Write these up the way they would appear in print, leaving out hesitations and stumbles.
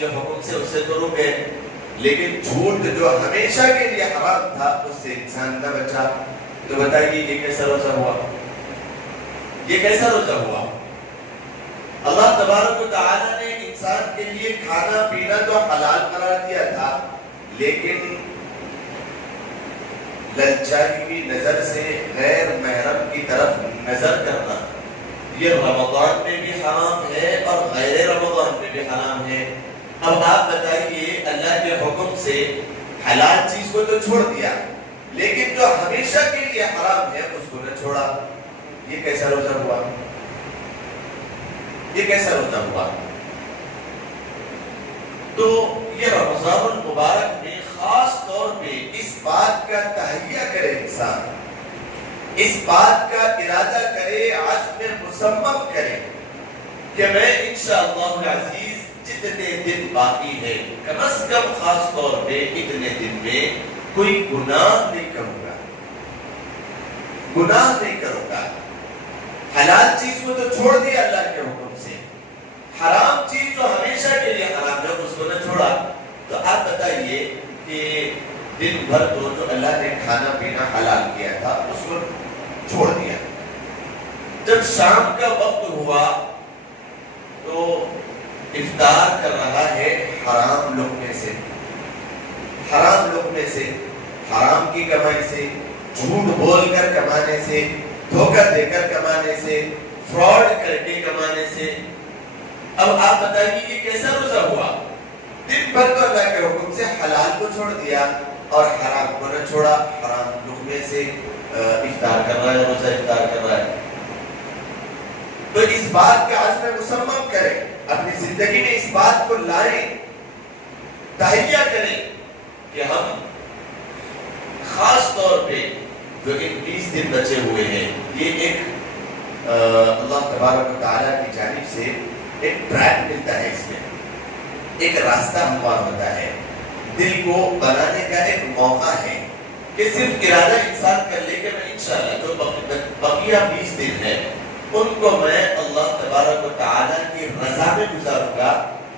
کے حکم سے اسے تو رک گئے، لیکن جھوٹ جو ہمیشہ کے لیے حرام تھا اس سے انسان نہ بچا۔ تو بتائیے یہ کیسا روزہ ہوا؟ یہ کیسا روزہ ہوا؟ اللہ تبارک و تعالیٰ نے انسان کے لیے کھانا پینا تو حلال قرار دیا تھا، لیکن للچائی ہوئی نظر سے غیر محرم کی طرف نظر کرنا یہ رمضان میں بھی حرام ہے اور غیر رمضان میں بھی حرام ہے۔ اب آپ بتائیے، اللہ کے حکم سے حلال چیز کو تو چھوڑ دیا، لیکن جو ہمیشہ کے لیے حرام ہے اس کو نہ چھوڑا، یہ کیسا روزہ ہوا؟ یہ کیسا روزہ ہوا؟ تو یہ رمضان المبارک میں خاص طور پہ اس بات کا تہیہ کرے انسان، اس بات کا ارادہ کرے، عزم مصمم کرے کہ میں انشاءاللہ العزیز جتنے دن باقی ہے کم از کم خاص طور پہ اتنے دن میں کوئی گناہ نہیں کروں گا، گناہ نہیں کروں گا۔ حلال چیز کو تو چھوڑ دیا اللہ کے حکم سے، حرام چیز جو ہمیشہ کے لیے حرام ہے اس کو نہ چھوڑا۔ تو آپ بتائیے کہ دن بھر تو جو اللہ نے کھانا پینا حلال کیا تھا اس کو چھوڑ دیا، جب شام کا وقت ہوا تو افطار کر رہا ہے حرام لقمے سے، حرام لقمے سے، حرام کی کمائی سے، جھوٹ بول کر کمانے سے، دھوکہ دے کر کمانے سے، فراڈ کر کے کمانے سے۔ اب آپ بتائیے یہ کیسا روزہ ہوا؟ دن بھر تو اللہ کے حکم سے حلال کو چھوڑ دیا اور حرام کو نہ چھوڑا، حرام لقمے سے افطار کر رہا ہے، روزہ افطار کر رہا ہے۔ تو اس بات کا عزم مصمم کریں، اپنی زندگی میں اس بات کو لائیں، تہیہ کریں کہ ہم خاص طور پہ جو ان 20 دن بچے ہوئے ہیں، یہ ایک اللہ تبارک و تعالیٰ کی جانب سے ایک ٹریک ملتا ہے، اس میں ایک راستہ ہموار ہوتا ہے، دل کو بنانے کا ایک موقع ہے کہ صرف ارادہ انسان کر لے کہ میں انشاءاللہ جو بقیہ 20 دن ہے ان کو میں اللہ تبارک و تعالیٰ کی رضا میں گزاروں گا۔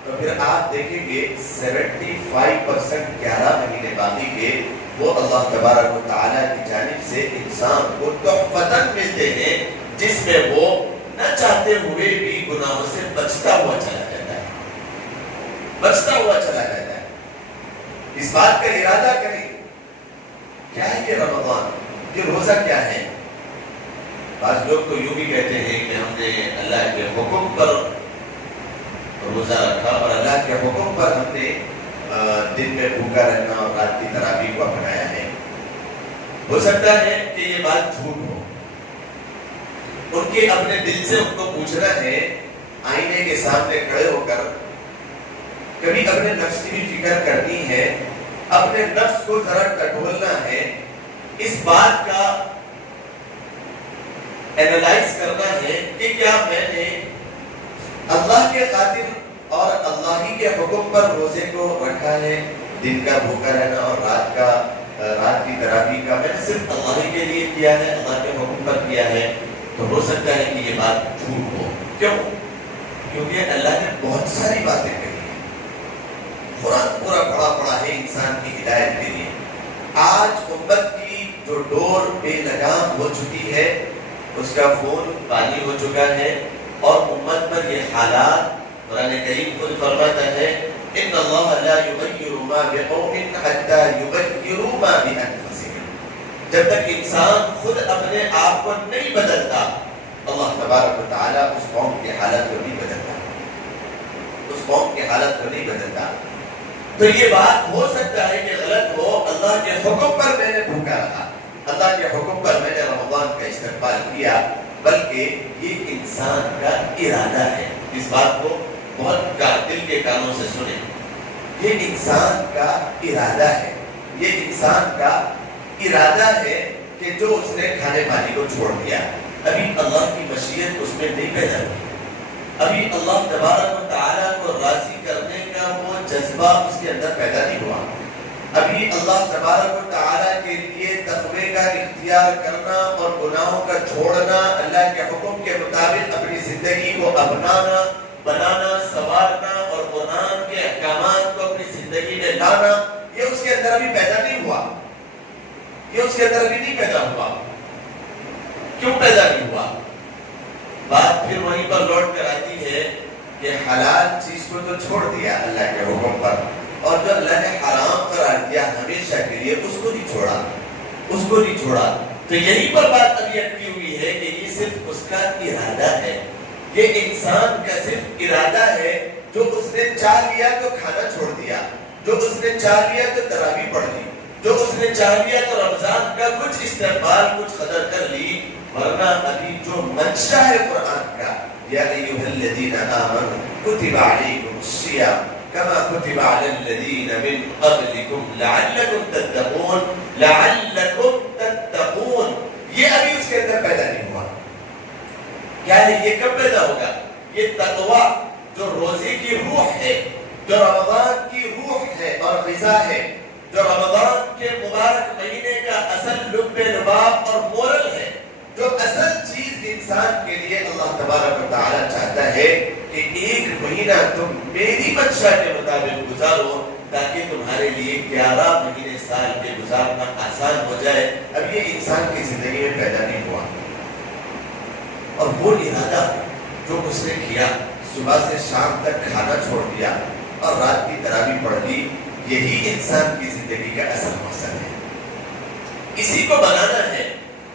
تو پھر آپ دیکھیں گے 75% 11 مہینے باقی کے وہ اللہ تبارک و تعالیٰ کی جانب سے انسان کو تحفتاً ملتے ہیں، جس میں وہ نہ چاہتے ہوئے بھی گناہوں سے بچتا ہوا چلا جاتا ہے، بچتا ہوا چلا جاتا ہے۔ اس بات کا ارادہ کریں، کیا ہے یہ رمضان، یہ روزہ کیا ہے؟ بعض لوگ تو یوں بھی کہتے ہیں کہ ہم نے اللہ کے حکم پر روزہ رکھا اور اللہ کے حکم پر ہم نے دن میں بھوکا رہنا اور رات کی تراویح کو اپنایا ہے۔ ہو سکتا ہے کہ یہ بات جھوٹ ہو، ان کے اپنے دل سے ان کو پوچھنا ہے، آئینے کے سامنے کھڑے ہو کر کبھی اپنے نفس کی بھی فکر کرنی ہے، اپنے نفس کو ذرا ٹٹولنا ہے، اس بات کا اینالائز کرنا ہے کہ کیا میں نے اللہ کے خاطر اور اللہ ہی کے حکم پر روزے کو رکھا ہے، دن کا بھوکا رہنا اور رات کی تراویح کا میں نے صرف اللہ ہی کے لیے کیا ہے، اللہ کے حکم پر کیا ہے؟ تو ہو سکتا ہے کہ یہ بات جھوٹ ہو۔ کیوں؟ کیونکہ اللہ نے بہت ساری باتیں کہی ہیں، قرآن پورا پڑا ہے انسان کی ہدایت کے لیے۔ آج امت کی جو ڈور بے لگام ہو چکی ہے، اس کا خون پانی ہو چکا ہے، اور امت پر یہ حالات قرآن کریم خود فرماتا ہے ان اللہ لا یغیر ما بقوم حتی یغیروا ما بانفسهم۔ جب تک انسان خود اپنے آپ کو نہیں بدلتا، اللہ تبارک و تعالیٰ اس قوم کی حالت کو نہیں بدلتا، اس قوم کی حالت کو نہیں بدلتا۔ تو یہ بات ہو سکتا ہے کہ غلط ہو، اللہ کے حکم پر میں نے بھوکا رہا، اللہ کے حکم پر میں نے رمضان کا استقبال کیا، بلکہ یہ انسان کا ارادہ ہے۔ اس بات کو بہت دل کے کانوں سے سنیں، یہ انسان کا ارادہ ہے، یہ انسان کا ارادہ ہے کہ جو اس نے کھانے پانی کو چھوڑ دیا، ابھی اللہ کی مشیت اس میں نہیں پیدا ہوئی، ابھی اللہ تبارک و تعالیٰ کو راضی کرنے کا وہ جذبہ اس کے اندر پیدا نہیں ہوا، ابھی اللہ تبارک و تعالیٰ کے لیے تقوی کا اختیار کرنا اور گناہوں کا چھوڑنا، اللہ کے حکم کے مطابق اپنی زندگی کو اپنانا، بنانا، سنوارنا اور قرآن کے احکامات لانا یہ اس کے اندر ابھی پیدا نہیں ہوا، یہ اس کے اندر ابھی نہیں پیدا ہوا. کیوں پیدا نہیں ہوا؟ بات پھر وہیں پر لوٹ کر آتی ہے کہ حلال چیز کو تو چھوڑ دیا اللہ کے حکم پر، اور جو اللہ نے حرام قرار دیا ہمیشہ کے لیے اس کو نہیں چھوڑا، اس کو نہیں چھوڑا. تو یہی پر بات ابھی اٹکی ہوئی ہے کہ یہ صرف اس کا ارادہ ہے، یہ انسان کا صرف ارادہ ہے. جو اس نے چاہ لیا تو کھانا چھوڑ دیا، جو اس نے چاہ لیا تو تراویح پڑھ لی، جو اس نے چاہ لیا تو رمضان کا کچھ استقبال کچھ قدر کر لی. ورنہ ابھی جو منشا ہے قرآن کا، یا ایھا الذین آمنوا کتب علیکم الصیام کما کتب علی الذین من قبلکم لعلکم تتقون، لعلکم تتقون، یہ ابھی اس کے اندر پیدا نہیں ہوا. کیا ہے یہ کب پیدا ہوگا؟ یہ تقوی جو روزے کی روح ہے، جو رمضان کی روح ہے اور غذا ہے، جو رمضان کے مبارک مہینے کا اصل لب لباب اور مورل ہے، جو اصل چیز انسان کے لیے اللہ تبارک و تعالی چاہتا ہے کہ ایک مہینہ تم میری منشا کے مطابق گزارو تاکہ تمہارے لیے 11 مہینے سال کے گزارنا آسان ہو جائے. اب یہ انسان کی زندگی میں پیدا نہیں ہوا. اور وہ ارادہ جو اس نے کیا، صبح سے شام تک کھانا چھوڑ دیا اور رات کی تراویح پڑھ لی، یہی انسان کی زندگی کا اصل مقصد ہے. اسی کو بنانا ہے،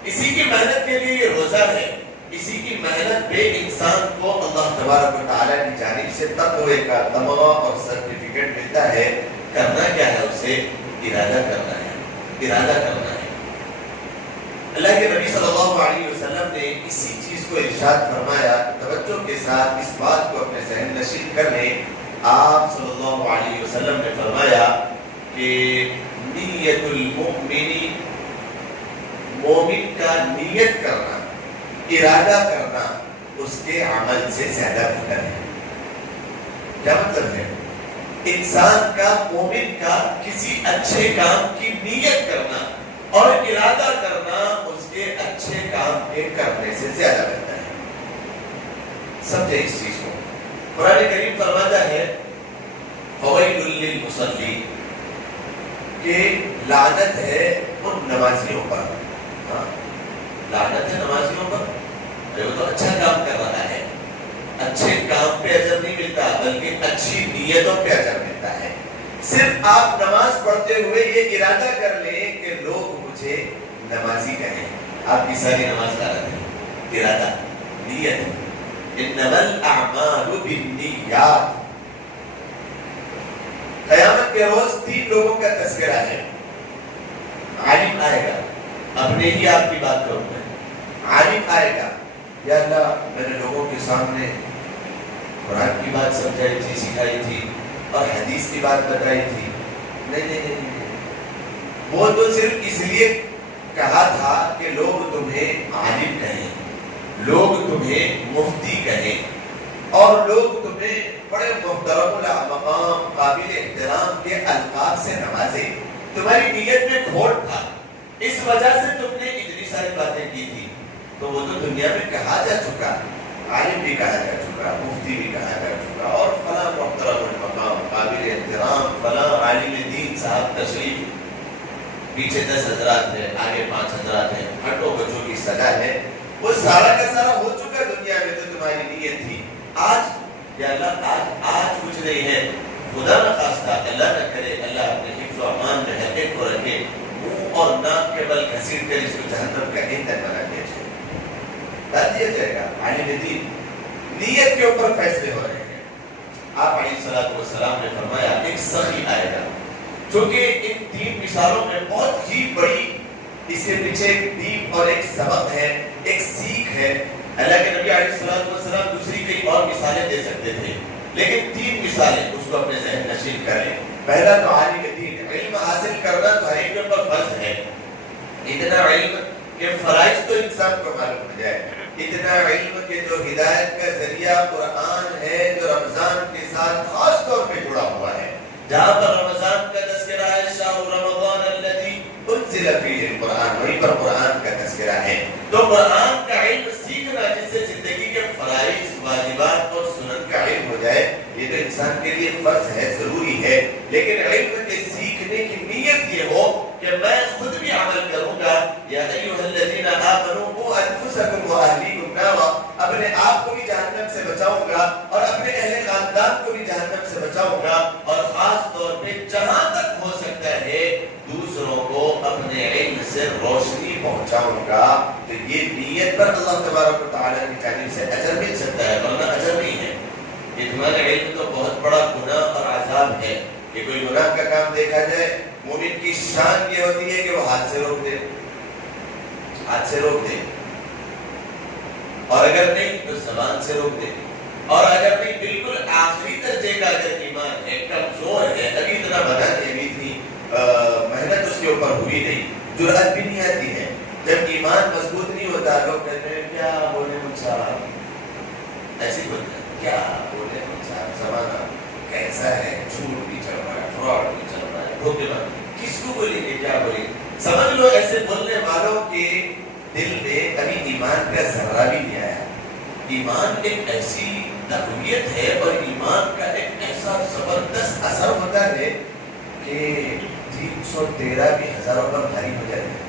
اسی کی محنت کے لیے یہ روزہ ہے. اسی کی محنت پہ انسان کو اللہ تبارک و تعالیٰ کی جانب سے تقوی کا تمغہ اور سرٹیفکیٹ ملتا ہے. کرنا کیا ہے؟ اسے ارادہ کرنا ہے، ارادہ کرنا ہے. اللہ کے نبی صلی اللہ علیہ وسلم نے اسی چیز کو ارشاد فرمایا. توجہ کے ساتھ اس بات کو اپنے ذہن نشین کر لیں. آپ صلی اللہ علیہ وسلم نے فرمایا کہ نیت المؤمن، مومن کا نیت کرنا، ارادہ کرنا اس کے عمل سے زیادہ بہتر ہے. کیا مطلب ہے؟ انسان کا، مومن کا کسی اچھے کام کی نیت کرنا اور ارادہ کرنا اس کے اچھے کام کے کرنے سے زیادہ بہتر ہے. سمجھے اس چیز کو؟ قرآن کریم فرماتا ہے فویل للمصلین، کہ لعنت ہے ان نمازیوں پر. لعنت ہے نمازیوں پر. وہ تو اچھا کام کر رہا ہے، اچھے کام پہ اجر نہیں ملتا بلکہ اچھی نیتوں پہ اجر ملتا ہے. صرف آپ نماز پڑھتے ہوئے یہ ارادہ کر لیں کہ لوگ مجھے نمازی کہیں، آپ کی ساری نماز کا ارادہ، نیت. انما الاعمال بالنیات. قیامت کے روز 3 لوگوں کا تذکرہ ہے. عالم آئے گا، اپنے ہی آپ کی بات کروں میں. عالم آئے گا، یا اللہ میں نے لوگوں کے سامنے قرآن کی بات سمجھائی تھی، سکھائی تھی اور حدیث کی بات بتائی تھی. نہیں، وہ تو صرف اس لیے کہا تھا کہ لوگ تمہیں عالم کہیں، لوگ تمہیں مفتی کہیں، اور لوگ تمہیں بڑے محترم المقام قابل احترام کے القاب سے نوازے. تمہاری نیت میں کھوٹ تھا، اس وجہ سے تم نے اتنی ساری باتیں کی تھی. تو وہ تو دنیا میں کہا جا چکا، عالم بھی کہا جا چکا، مفتی بھی کہا جا چکا، اور فلاں محترم المقام قابل احترام فلاں عالم دین صاحب تشریف. پیچھے 10 حضرات ہیں، آگے 5 حضرات ہیں، ہٹو بچوں کی سزا ہے. وہ سارا کا سارا ہو چکا دنیا میں. تو تمہاری نیت تھی. آج یا اللہ آج کچھ نہیں ہے. خدا نہ خواستہ، اللہ نہ کرے، اللہ اپنے حفظ و امان میں حقیقت کو رکھے، منہ اور ناک کے بل گھسیٹ کر اس کو جہنم کا ایندھن بنا دیا جائے. بتا دیا جائے گا. عالم دین نیت کے اوپر فیصلے ہو رہے ہیں. آپ علیہ الصلوۃ والسلام نے فرمایا ایک سخی آئے گا. چونکہ ان 3 مثالوں میں بہت ہی بڑی اس کے پیچھے ایک ڈیپ اور ایک سبق ہے، ایک سیکھ ہے. اللہ کے نبی علیہ الصلوۃ والسلام دوسری کئی اور مثالیں دے سکتے تھے، لیکن 3 مثالیں اس کو اپنے ذہن نشین کریں. پہلا تو عالم دین، علم حاصل کرنا تو ہر ایک کے اوپر فرض ہے. اتنا علم کہ فرائض تو انسان کو معلوم ہو جائے، اتنا علم کہ جو ہدایت کا ذریعہ قرآن ہے، جو رمضان کے ساتھ خاص طور پہ جڑا ہوا ہے. جہاں پر رمضان کا تذکرہ ہے، شہر رمضان الذی انزل فیہ القرآن، وہیں پر قرآن کا تذکرہ ہے. تو قرآن کا علم سیکھنا، جس سے زندگی کے فرائض، واجبات اور سنن کا علم ہو جائے، یہ تو انسان کے لیے فرض ہے، ضروری ہے. لیکن علم کے سیکھنے کی نیت یہ ہو کہ میں خود بھی عمل کروں گا. یا ایھا الذین آمنوا قوا انفسکم واہلیکم نارا، اپنے آپ کو بھی جہنم سے بچاؤں گا اور اپنے اہل خاندان کو بھی جہنم سے بچاؤں گا، اور خاص طور پہ جہاں تک ہو سکتا ہے دوسروں کو اپنے علم سے روشنی پہنچاؤں گا. تو یہ نیت پر اللہ تبارک و تعالیٰ کی جانب سے اجر مل سکتا ہے، ورنہ اجر نہیں ہے. یہ تمہارا علم تو بہت بڑا گناہ اور عذاب ہے. کہ کوئی گناہ کا کام دیکھا جائے، مومن کی شان یہ ہوتی ہے کہ وہ ہاتھ سے روک دے، ہاتھ سے روک دے، اور اگر نہیں تو زبان سے روک دے، اور اگر نہیں بالکل آخری درجے کا اگر ایمان ہے، کمزور ہے، ابھی اتنا بنا نہیں، ابھی اتنی محنت اس کے اوپر ہوئی نہیں، جرأت بھی نہیں آتی ہے. جب ایمان مضبوط نہیں ہوتا لوگ کہتے ہیں کیا بولے صاحب، ایسی بولتے ہیں کیا بولے صاحب، زمانہ کیسا ہے، جھوٹ بھی چل رہا ہے، فراڈ بھی چل رہا ہے، دھوکے باز، کس کو بولیں گے، کیا بولیں گے. سمجھ لو ایسے بولنے والوں کے دل میں ابھی ایمان کا ذرہ بھی نہیں آیا. ایمان ایک ایسی تقویت ہے اور ایمان کا ایک ایسا زبردست اثر ہوتا ہے کہ 313 بھی ہزاروں پر بھاری ہو جاتے ہیں.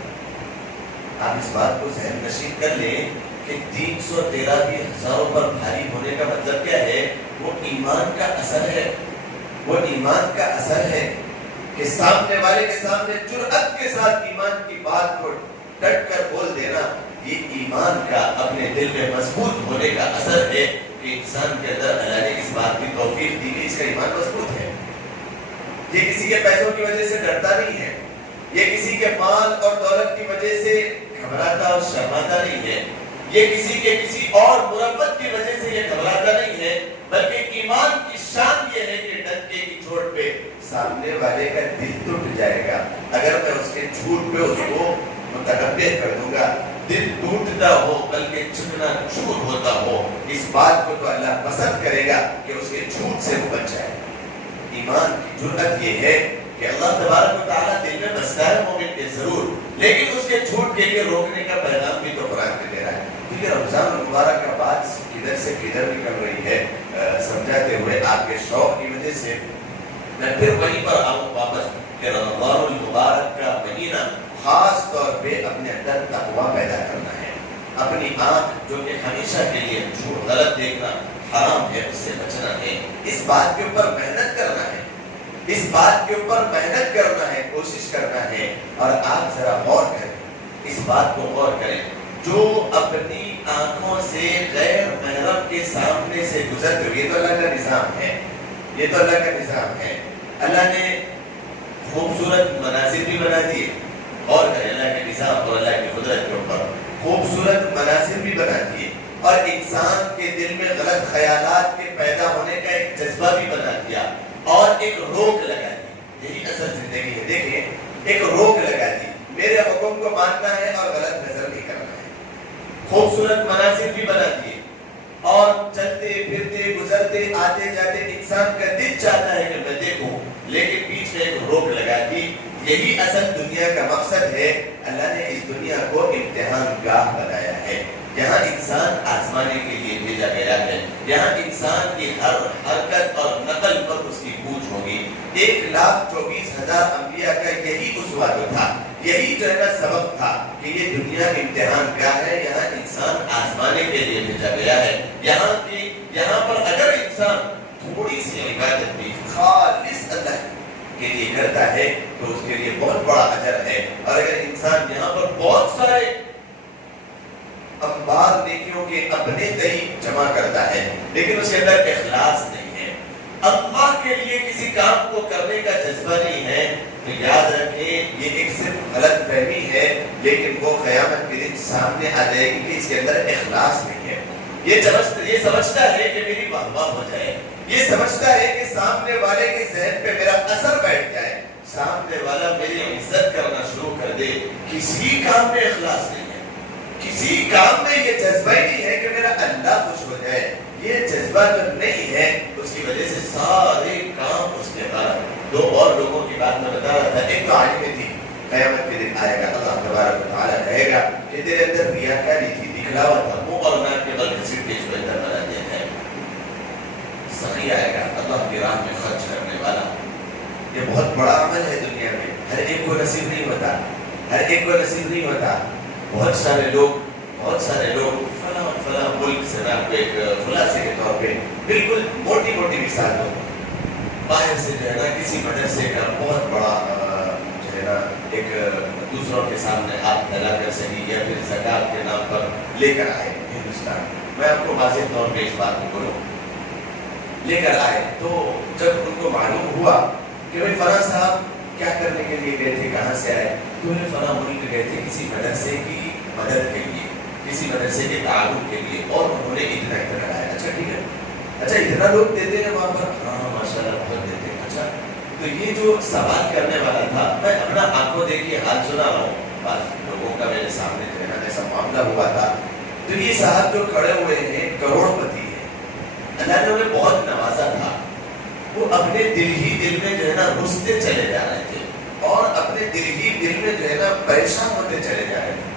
آپ اس بات کو ذہن نشین کر لیں کہ 313 بھی ہزاروں پر بھاری ہونے کا مطلب کیا ہے؟ وہ ایمان کا اثر ہے. وہ ایمان کا اثر ہے کہ سامنے والے کے سامنے جرأت کے ساتھ ایمان کی بات کو ڈٹ کر بول دینا، یہ ایمان کا اپنے دل میں مضبوط ہونے کا اثر ہے کہ انسان کے اندر اللہ نے اس بات کی توفیق دی کہ اس کا ایمان مضبوط ہے. یہ کسی کے پیسوں کی وجہ سے ڈرتا نہیں ہے، یہ کسی کے مال اور دولت کی وجہ سے گھبراتا اور شرماتا نہیں ہے، یہ کسی کے کسی اور مربت کی وجہ سے یہ گھبراتا نہیں ہے، بلکہ ایمان کی شان یہ ہے کہ ڈنکے کی چوٹ پہ سامنے والے کا دل ٹوٹ جائے گا. اگر میں اس کے جھوٹ پہ اس کو متنبہ کر دوں گا، دل ٹوٹتا ہو بلکہ چکنا چور ہوتا ہو، اس بات کو تو اللہ پسند کرے گا کہ اس کے جھوٹ سے وہ بچ جائے. ایمان کی جرأت یہ ہے کہ اللہ تبارک و تعالیٰ دل میں بستا ہے مومن کے ضرور، لیکن اس کے جھوٹ کے لیے روکنے کا پیغام بھی تو قرآن میں دے رہا ہے. کیونکہ رمضان المبارک کا بات کدھر سے کدھر نکل رہی ہے سمجھاتے ہوئے آپ کے شوق کی وجہ سے میں پھر وہیں پر آؤں واپس کہ رمضان المبارک کا مہینہ خاص طور پہ اپنے اندر تقویٰ پیدا کرنا ہے. اپنی آنکھ جو کہ ہمیشہ کے لیے جھوٹ غلط دیکھنا حرام ہے، اس سے بچنا ہے. اس بات کے اوپر محنت کرنا ہے، اس بات کے اوپر محنت کرنا ہے، کوشش کرنا ہے. اور آپ ذرا غور کریں، اس بات کو غور کریں، جو اپنی آنکھوں سے غیر محرم کے سامنے سے گزرتے ہوئے، یہ تو اللہ کا نظام ہے، یہ تو اللہ کا نظام ہے. اللہ نے خوبصورت مناظر بھی بنا دیے، اور اللہ کے نظام اور اللہ کی قدرت کے اوپر خوبصورت مناظر بھی بنا دیے، اور انسان کے دل میں غلط خیالات کے پیدا ہونے کا ایک جذبہ بھی بنا دیا، اور ایک روک لگا دی. یہی اصل زندگی ہے. دیکھیں، ایک روک لگا دی، میرے حکم کو ماننا ہے اور غلط نظر نہیں کرنا ہے. خوبصورت مناظر بھی بنا دیے، اور چلتے پھرتے گزرتے آتے جاتے انسان کا دل چاہتا ہے کہ میں دیکھوں، لیکن بیچ میں ایک روک لگا دی. یہی اصل دنیا کا مقصد ہے. اللہ نے اس دنیا کو امتحان گاہ بنایا ہے، یہاں انسان آزمانے کے لیے بھیجا گیا ہے. یہاں انسان کی ہر حرکت اور نقل پر اس کی پوچھ ہوگی. 1,24,000 انبیاء کا یہی اسوہ جو تھا، یہی جو ہے نا سبب تھا کہ یہ دنیا امتحان گاہ ہے. یہاں انسان آزمانے کے لیے بھیجا گیا ہے. یہاں پر اگر انسان تھوڑی سی عبادت بھی خالص اللہ کے لیے کرتا ہے تو اس کے لیے بہت بڑا اجر ہے. اور اگر انسان یہاں پر بہت سارے انبار نیکیوں کے اپنے تئی جمع کرتا ہے لیکن اس کے اندر اخلاص نہیں ہے، اللہ کے لیے کسی کام کو کرنے کا جذبہ نہیں ہے، تو یاد رکھیں یہ ایک صرف غلط فہمی ہے، لیکن وہ قیامت کے دن سامنے آ جائے گی کہ اس کے اندر اخلاص نہیں ہے. یہ سمجھتا ہے کہ میری واہ واہ ہو جائے، یہ سمجھتا ہے کہ سامنے والے کے ذہن پہ میرا اثر بیٹھ جائے، سامنے والا میری عزت کرنا شروع کر دے. کسی کام میں اخلاص نہیں ہے، کسی کام میں یہ جذبہ ہی نہیں ہے کہ میرا اللہ خوش ہو جائے. یہ جذبہ جو نہیں ہے اس کی وجہ سے سارے کام اس کے بعد. دو اور لوگوں کی بات میں بتا رہا تھا. ایک تو عالم تھی، قیامت کے دن آئے گا اللہ تبارک و تعالیٰ کہے گا کہ تیرے اندر ریاکاری تھی، دکھلاوا تھا، منہ اور ناک کے بل کسی کے اس کو اندر بنا دیا ہے. سخی آئے گا اللہ کی راہ میں خرچ کرنے والا، یہ بہت بڑا عمل ہے دنیا میں، ہر ایک کو نصیب نہیں ہوتا، ہر ایک کو نصیب نہیں ہوتا. بہت سارے لوگ فلاں فلاں ملک سے نا ایک خلاصے کے طور پہ بالکل موٹی موٹی مثال دو، باہر سے جو ہے نا کسی مدرسے کا بہت بڑا جو ہے نا ایک دوسروں کے سامنے ہاتھ پھیلا کر صحیح یا پھر زکات کے نام پر لے کر آئے ہندوستان. میں آپ کو واضح طور پہ اس بات کو بولوں، لے کر آئے تو جب ان کو معلوم ہوا کہ بھائی فلاں صاحب کیا کرنے کے لیے گئے تھے، کہاں سے آئے، تو انہیں فلاں ملک گئے تھے کسی مدرسے کی مدد کے لیے، کسی مدرسے کے تعلق کے لیے، اور انہوں نے اتنا لگایا. اچھا ٹھیک ہے، اچھا اتنا لوگ دیتے ہیں وہاں پر، ہاں ماشاء اللہ بہت دیتے ہیں. اچھا تو یہ جو سوال کرنے والا تھا، میں اپنا آنکھوں دیکھیے حال سنا رہا ہوں، بعض لوگوں کا میرے سامنے جو ہے نا ایسا معاملہ ہوا تھا. تو یہ صاحب جو کھڑے ہوئے ہیں کروڑ پتی ہیں، اللہ نے انہیں بہت نوازا تھا، وہ اپنے دل ہی دل میں جو ہے نا رستے چلے جا رہے تھے اور اپنے دل ہی دل میں جو ہے نا پریشان ہوتے چلے جا رہے تھے.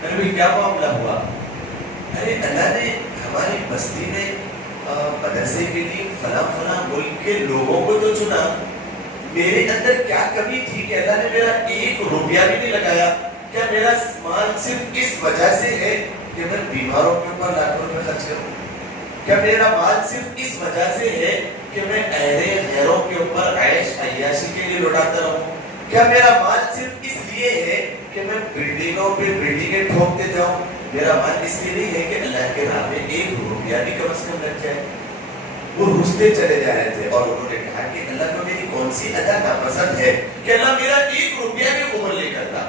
میں نے بھائی کیا معاملہ ہوا؟ ارے اللہ نے ہماری بستی میں مدرسے کے لیے فلاں فلاں ملک کے لوگوں کو تو چنا، میرے اندر کیا کمی تھی کہ اللہ نے میرا 1 روپیہ بھی نہیں لگایا؟ کیا میرا مال صرف اس وجہ سے ہے کہ میں بیماروں کے اوپر لاکھوں روپے خرچ کروں؟ کیا میرا مال صرف اس وجہ سے ہے کہ میں غیروں کے اوپر عیش عیاشی کے لیے لوٹاتا رہوں؟ کیا میرا مال صرف اس لیے ہے کہ میں بلڈنگوں پہ بلڈنگیں ٹھوکتے جاؤں؟ میرا مال اس لیے نہیں ہے کہ اللہ کے راہ میں 1 روپیہ بھی کم از کم لگ جائے. وہ رستے چلے جا رہے تھے اور انہوں نے کہا کہ اللہ کو میری کون سی ادا ناپسند ہے کہ اللہ میرا 1 روپیہ بھی قبول نہیں کرتا،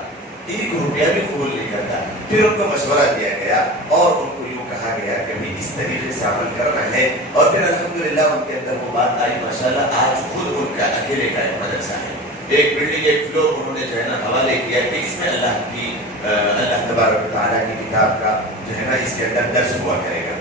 1 روپیہ بھی قبول نہیں کرتا. پھر ان کو مشورہ دیا گیا اور ان کو یوں کہا گیا کہ بھی اس طریقے سے عمل کرنا ہے. اور پھر الحمدللہ ان کے اندر وہ بات آئی، ماشاءاللہ آج خود ان کا اکیلے کا ایک مدرسہ ہے، ایک بلڈنگ، ایک فلور انہوں نے جو ہے نا حوالے کیا کہ اس میں اللہ تبارک و تعالیٰ کی کتاب کا جو ہے نا اس کے اندر درس ہوا کرے گا.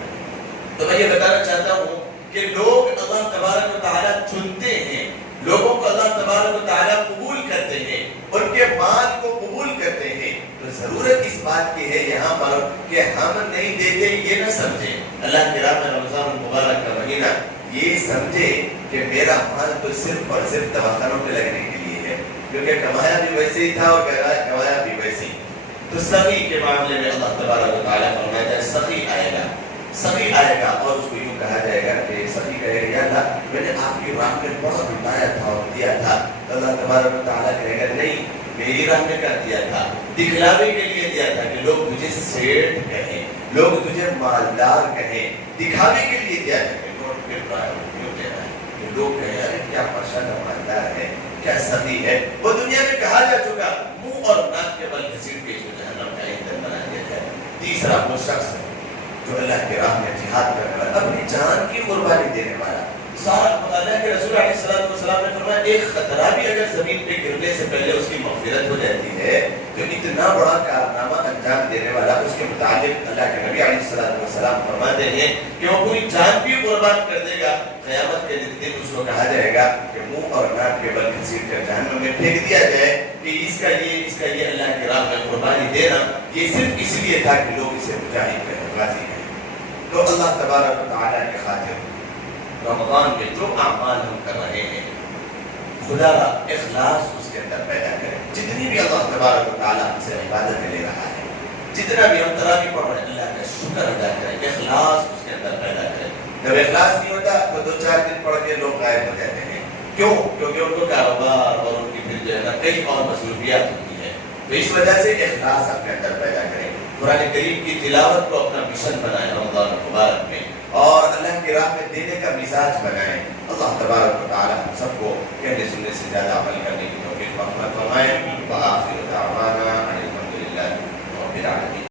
تو میں یہ بتانا چاہتا ہوں کہ لوگ اللہ تبارک و تعالیٰ چنتے ہیں، لوگوں کو اللہ تبارک و تعالیٰ قبول کرتے ہیں، ان کے مال کو قبول کرتے ہیں. تو ضرورت اس بات کی ہے یہاں پر کہ ہم نہیں دیتے یہ نہ سمجھیں. اللہ کے راہ میں رمضان المبارک کا مہینہ یہ سمجھے کہ میرا مال تو صرف اور صرف دواخانوں پہ لگنے کے لیے ہے، کیونکہ کمایا بھی ویسے ہی تھا اور کمایا بھی ویسے ہی. تو سخی کے معاملے میں اللہ تبارک و تعالیٰ فرماتا ہے سخی آئے گا، سخی آئے گا اور اس کو یوں کہا جائے گا کہ سخی کہے گا یا اللہ میں نے آپ کی راہ میں بڑا لٹایا تھا اور دیا تھا. تو اللہ تبارک و تعالیٰ کہے گا نہیں، میری راہ میں کر دیا تھا، دکھلاوے کے لیے دیا تھا کہ لوگ تجھے سیٹھ کہیں، لوگ تجھے مالدار کہیں، دکھاوے کے لیے دیا تھا کہ نوٹ پہ کیوں دے رہا ہے کہ لوگ کہیں ارے کیا ماشاءاللہ مالدار ہے، کیا سخی ہے. وہ دنیا میں کہا جا چکا، منہ اور ناک کے بل گھسیٹ کے جہنم کا ایندھن بنا دیا جائے. تیسرا وہ شخص جو اللہ کے راہ میں جہاد کرنے والا، اپنی جان کی قربانی دینے والا. سارا اللہ کے رسول علیہ السلام نے فرمایا ایک خطرہ بھی اگر زمین پہ گرنے سے پہلے اس کی مغفرت ہو جاتی ہے تو اتنا بڑا کارنامہ انجام دینے والا اس کے متعلق اللہ کے نبی علیہ السلام فرماتے ہیں کہ وہ پوری جان بھی قربان کر دے گا. قیامت کے دن اس کو کہا جائے گا کہ منہ اور ناک کے بل گھسیٹ کر جہنم میں پھینک دیا جائے کہ اس کا یہ اللہ کے راہ میں قربانی دینا یہ صرف اس لیے تھا کہ لوگ اسے مجاہد کریں، راضی کریں. تو اللہ تبارک و تعالیٰ کے خاطر رمضان میں جو اعمال ہم کر رہے ہیں خدا کا اخلاص اس کے اندر پیدا کریں. جتنی بھی اللہ تبارک و تعالیٰ ہم سے عبادت لے رہا ہے، جتنا بھی ہم تراویح پڑھ رہے ہیں، اللہ کا شکر ادا کریں، اخلاص اس کے اندر پیدا کریں. جب اخلاص نہیں ہوتا تو 2-4 دن پڑھ کے لوگ غائب ہو جاتے ہیں. کیوں؟ کیونکہ ان کو کاروبار اور ان کی پھر جو ہے نا کئی اور مصروفیات ہوتی ہیں. تو اس وجہ سے اخلاص اپنے اندر پیدا کریں. قرآن کریم کی تلاوت کو اپنا مشن بنائیں رمضان مبارک میں، اور اللہ کی راہ میں دینے کا مزاج بنائیں. اللہ تبارک و تعالی ہم سب کو کہنے سننے سے زیادہ عمل کرنے کی توفیق فرمائے. وآخر دعوانا ان الحمد للہ رب العالمین.